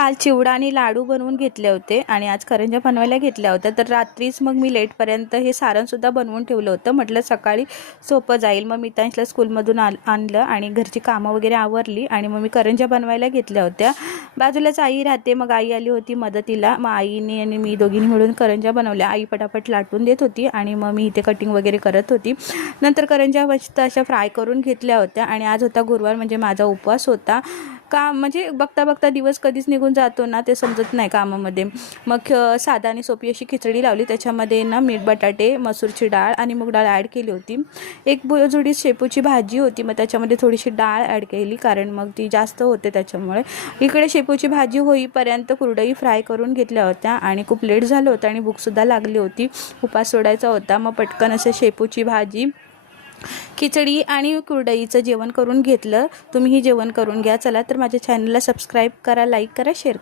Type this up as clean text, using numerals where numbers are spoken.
काल चिवडा आणि लाडू बनवून घेतले होते आणि आज करंज्या बनवायला घेतल्या होत्या। तर रात्रीच मग मी लेटपर्यंत हे सारणसुद्धा बनवून ठेवलं होतं। म्हटलं सकाळी सोपं जाईल। मग मितांशला स्कूलमधून आणलं आणि घरची कामं वगैरे आवरली आणि मग मी करंज्या बनवायला घेतल्या होत्या। बाजूलाच आई राहते, मग आई आली होती मदतीला। मग आईने आणि मी दोघींनी मिळून करंज्या बनवल्या। आई पटापट लाटून देत होती आणि मग मी इथे कटिंग वगैरे करत होती। नंतर करंज्या मस्त अशा फ्राय करून घेतल्या होत्या आणि आज होता गुरुवार, म्हणजे माझा उपवास होता। का म्हणजे बघता बघता दिवस कधीच निघून जातो ना ते समजत नाही कामामध्ये। मग साधा आणि सोपी अशी खिचडी लावली। त्याच्यामध्ये ना मीठ, बटाटे, मसूरची डाळ आणि मूग डाळ ॲड केली होती। एक जुडी शेपूची भाजी होती, मग त्याच्यामध्ये थोडीशी डाळ ॲड केली कारण मग ती जास्त होते त्याच्यामुळे। इकडे शेपूची भाजी होईपर्यंत कुरडई फ्राय करून घेतल्या होत्या आणि खूप लेट झालं होतं आणि भूकसुद्धा लागली होती, उपास सोडायचा होता। मग पटकन असं शेपूची भाजी, खिचडी आणि कुरडईचं जेवण करून घेतलं। तुम्हीही जेवण करून घ्या। चला तर माझ्या चॅनलला सबस्क्राईब करा, लाईक करा, शेअर करा।